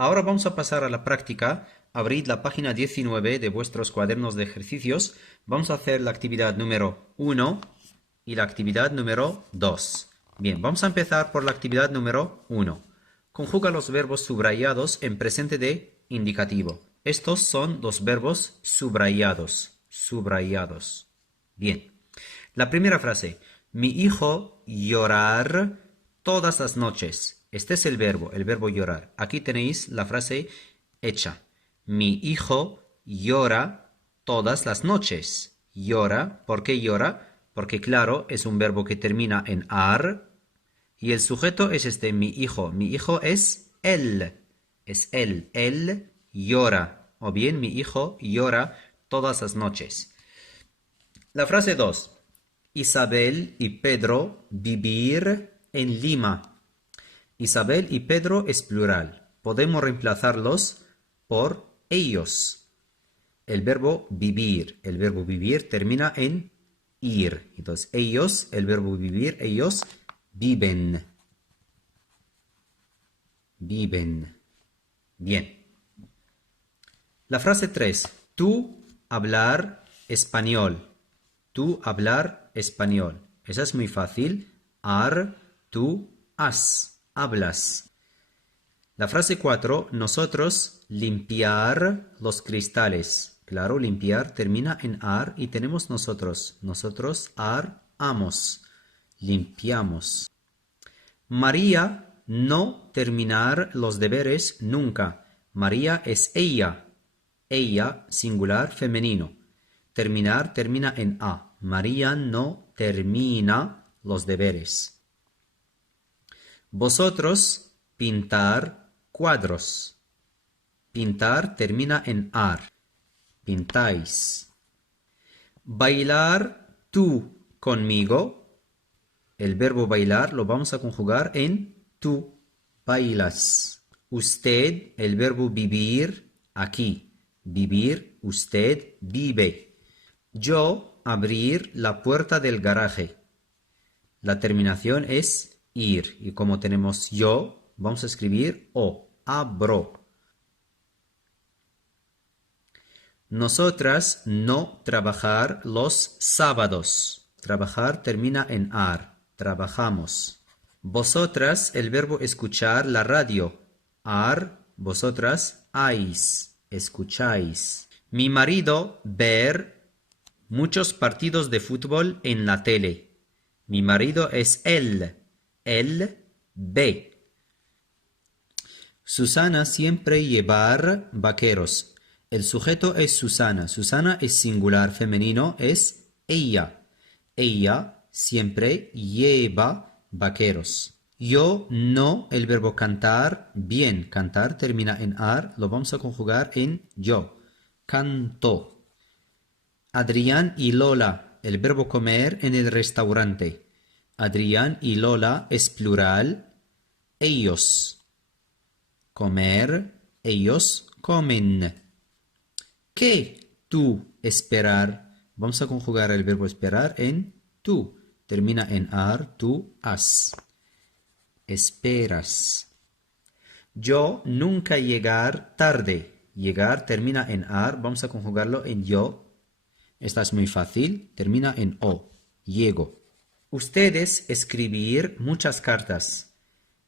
Ahora vamos a pasar a la práctica. Abrid la página 19 de vuestros cuadernos de ejercicios. Vamos a hacer la actividad número 1 y la actividad número 2. Bien, vamos a empezar por la actividad número 1. Conjuga los verbos subrayados en presente de indicativo. Estos son los verbos subrayados. Subrayados. Bien. La primera frase. Mi hijo llorar todas las noches. Este es el verbo llorar. Aquí tenéis la frase hecha. Mi hijo llora todas las noches. Llora. ¿Por qué llora? Porque claro, es un verbo que termina en ar. Y el sujeto es este, mi hijo. Mi hijo es él. Es él. Él llora. O bien, mi hijo llora todas las noches. La frase 2. Isabel y Pedro vivir en Lima. Isabel y Pedro es plural. Podemos reemplazarlos por ellos. El verbo vivir termina en ir. Entonces, ellos, el verbo vivir, ellos viven. Viven. Bien. La frase 3. Tú hablar español. Tú hablar español. Esa es muy fácil. Tú, has, hablas. La frase 4. Nosotros limpiar los cristales. Claro, limpiar termina en ar y tenemos nosotros. Nosotros amos. Limpiamos. María no terminar los deberes nunca. María es ella. Ella, singular, femenino. Terminar termina en a. María no termina los deberes. Vosotros pintar cuadros. Pintar termina en ar. Pintáis. Bailar tú conmigo. El verbo bailar lo vamos a conjugar en tú. Bailas. Usted, el verbo vivir, aquí. Vivir, usted vive. Yo abrir la puerta del garaje. La terminación es ir. Y como tenemos yo, vamos a escribir o. Abro. Nosotras no trabajar los sábados. Trabajar termina en ar. Trabajamos. Vosotras, el verbo escuchar la radio. Vosotras, ais. Escucháis. Mi marido ver muchos partidos de fútbol en la tele. Mi marido es él. Él ve. Susana siempre llevar vaqueros. El sujeto es Susana. Susana es singular femenino, es ella. Ella siempre lleva vaqueros. Yo no, el verbo cantar, bien. Cantar termina en ar, lo vamos a conjugar en yo. Canto. Adrián y Lola, el verbo comer en el restaurante. Adrián y Lola es plural. Ellos. Comer, ellos comen. ¿Qué? Tú, esperar. Vamos a conjugar el verbo esperar en tú. Termina en ar, tú, has. Esperas. Yo nunca llegar tarde. Llegar termina en ar, vamos a conjugarlo en yo. Esta es muy fácil, termina en o. Llego. Ustedes escribir muchas cartas.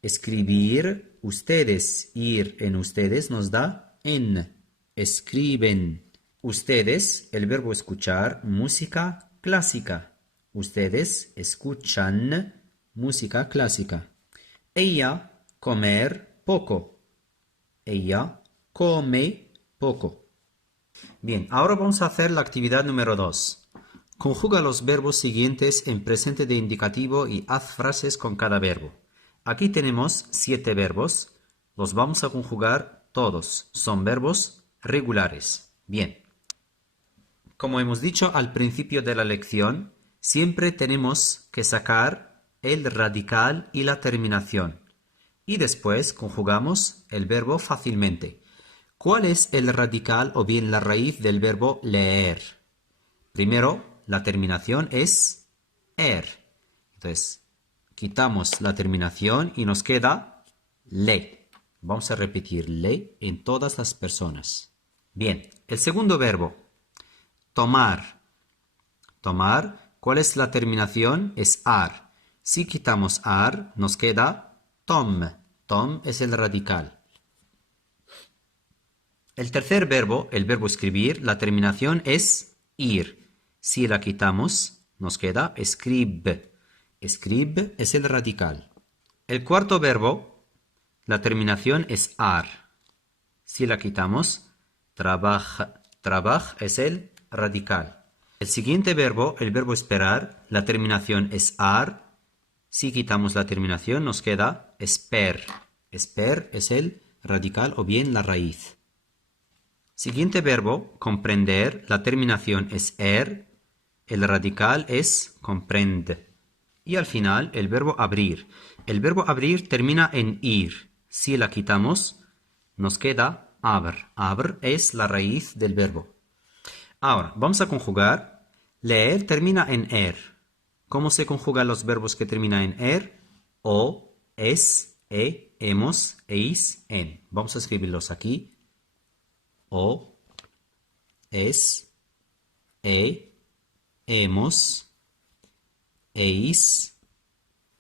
Escribir, ustedes, ir en ustedes nos da en. Escriben. Ustedes, el verbo escuchar, música clásica. Ustedes escuchan música clásica. Ella, comer poco. Ella come poco. Bien, ahora vamos a hacer la actividad número 2. Conjuga los verbos siguientes en presente de indicativo y haz frases con cada verbo. Aquí tenemos 7 verbos. Los vamos a conjugar todos. Son verbos regulares. Bien. Como hemos dicho al principio de la lección, siempre tenemos que sacar el radical y la terminación. Y después conjugamos el verbo fácilmente. ¿Cuál es el radical o bien la raíz del verbo leer? Primero, la terminación es er. Entonces, quitamos la terminación y nos queda le. Vamos a repetir le en todas las personas. Bien, el segundo verbo, tomar. Tomar, ¿cuál es la terminación? Es ar. Si quitamos ar, nos queda tom. Tom es el radical. El tercer verbo, el verbo escribir, la terminación es ir. Si la quitamos, nos queda scrib. Scrib es el radical. El cuarto verbo, la terminación es ar. Si la quitamos, trabaj. Trabaj es el radical. El siguiente verbo, el verbo esperar, la terminación es ar. Si quitamos la terminación, nos queda esper. Esper es el radical o bien la raíz. Siguiente verbo, comprender, la terminación es er, el radical es comprend. Y al final, el verbo abrir. El verbo abrir termina en ir. Si la quitamos, nos queda abr. Abr es la raíz del verbo. Ahora, vamos a conjugar. Leer termina en er. ¿Cómo se conjugan los verbos que terminan en er? O, es, hemos, eis, en. Vamos a escribirlos aquí. O, es, hemos, eis,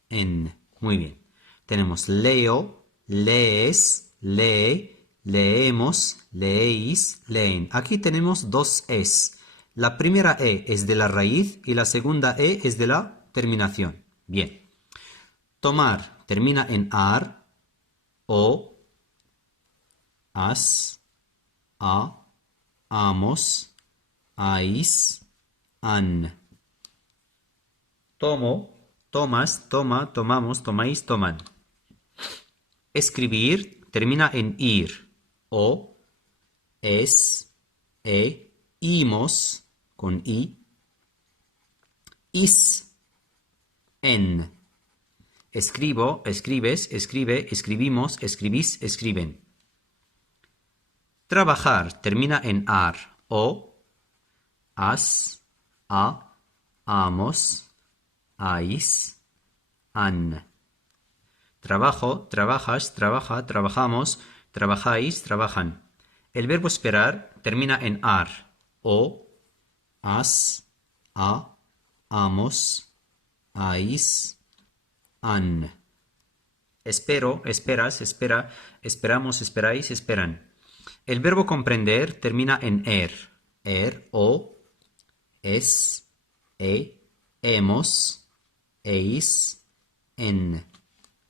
en. Muy bien. Tenemos leo, lees, lee, leemos, leéis, leen. Aquí tenemos dos es. La primera e es de la raíz y la segunda e es de la terminación. Bien. Tomar termina en ar, o, as, a, amos, ais, an. Tomo, tomas, toma, tomamos, tomáis, toman. Escribir termina en ir. O, es, imos, con i. Is, en. Escribo, escribes, escribe, escribimos, escribís, escriben. Trabajar termina en ar. O, as, a, amos, ais, an. Trabajo, trabajas, trabaja, trabajamos, trabajáis, trabajan. El verbo esperar termina en ar. O, as, a, amos, ais, an. Espero, esperas, espera, esperamos, esperáis, esperan. El verbo comprender termina en er. Er, o, es, hemos, eis, en.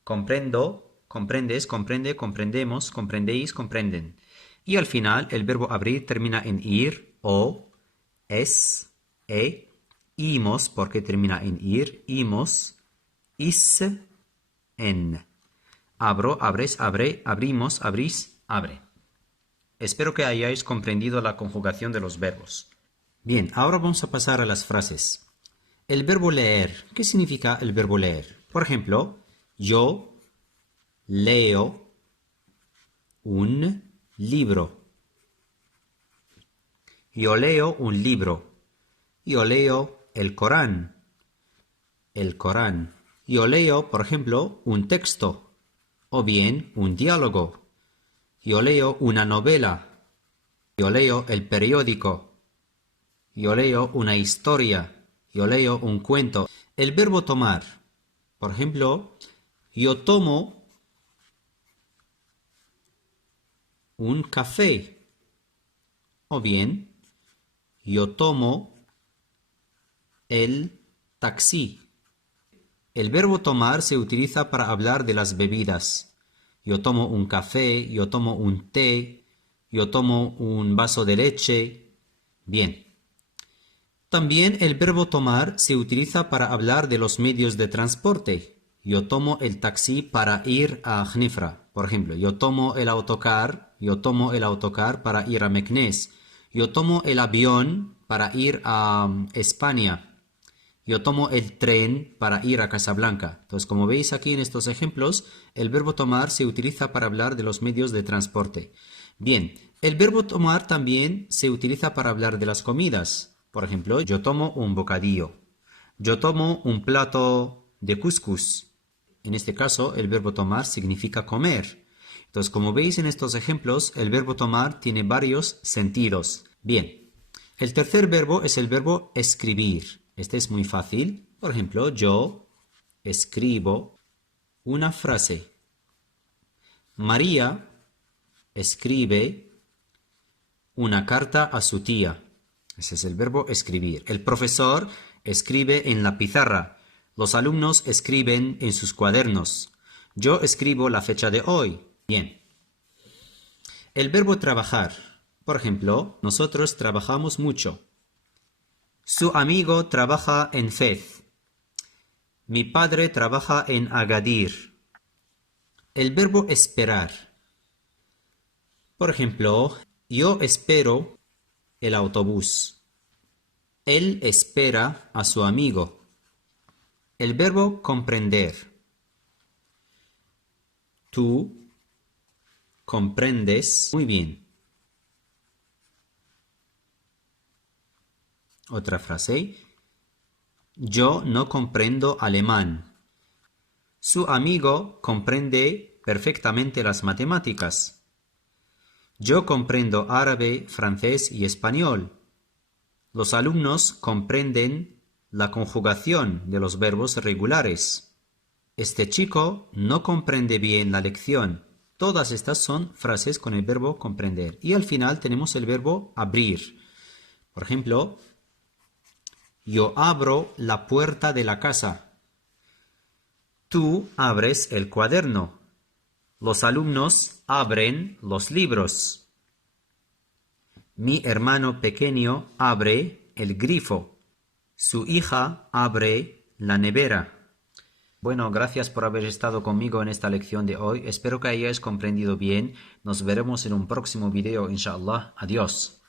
Comprendo, comprendes, comprende, comprendemos, comprendéis, comprenden. Y al final el verbo abrir termina en ir, o, es, imos, porque termina en ir, imos, is, en. Abro, abres, abre, abrimos, abrís, abre. Espero que hayáis comprendido la conjugación de los verbos. Bien, ahora vamos a pasar a las frases. El verbo leer. ¿Qué significa el verbo leer? Por ejemplo, yo leo un libro. Yo leo un libro. Yo leo el Corán. El Corán. Yo leo, por ejemplo, un texto o bien un diálogo. Yo leo una novela. Yo leo el periódico. Yo leo una historia. Yo leo un cuento. El verbo tomar. Por ejemplo, yo tomo un café. O bien, yo tomo el taxi. El verbo tomar se utiliza para hablar de las bebidas. Yo tomo un café, yo tomo un té, yo tomo un vaso de leche. Bien. También el verbo tomar se utiliza para hablar de los medios de transporte. Yo tomo el taxi para ir a Gnifra. Por ejemplo, yo tomo el autocar para ir a Meknès. Yo tomo el avión para ir a España. Yo tomo el tren para ir a Casablanca. Entonces, como veis aquí en estos ejemplos, el verbo tomar se utiliza para hablar de los medios de transporte. Bien, el verbo tomar también se utiliza para hablar de las comidas. Por ejemplo, yo tomo un bocadillo. Yo tomo un plato de couscous. En este caso, el verbo tomar significa comer. Entonces, como veis en estos ejemplos, el verbo tomar tiene varios sentidos. Bien, el tercer verbo es el verbo escribir. Este es muy fácil. Por ejemplo, yo escribo una frase. María escribe una carta a su tía. Ese es el verbo escribir. El profesor escribe en la pizarra. Los alumnos escriben en sus cuadernos. Yo escribo la fecha de hoy. Bien. El verbo trabajar. Por ejemplo, nosotros trabajamos mucho. Su amigo trabaja en Fez. Mi padre trabaja en Agadir. El verbo esperar. Por ejemplo, yo espero el autobús. Él espera a su amigo. El verbo comprender. Tú comprendes muy bien. Otra frase. Yo no comprendo alemán. Su amigo comprende perfectamente las matemáticas. Yo comprendo árabe, francés y español. Los alumnos comprenden la conjugación de los verbos regulares. Este chico no comprende bien la lección. Todas estas son frases con el verbo comprender. Y al final tenemos el verbo abrir. Por ejemplo, yo abro la puerta de la casa. Tú abres el cuaderno. Los alumnos abren los libros. Mi hermano pequeño abre el grifo. Su hija abre la nevera. Bueno, gracias por haber estado conmigo en esta lección de hoy. Espero que hayáis comprendido bien. Nos veremos en un próximo video, inshallah. Adiós.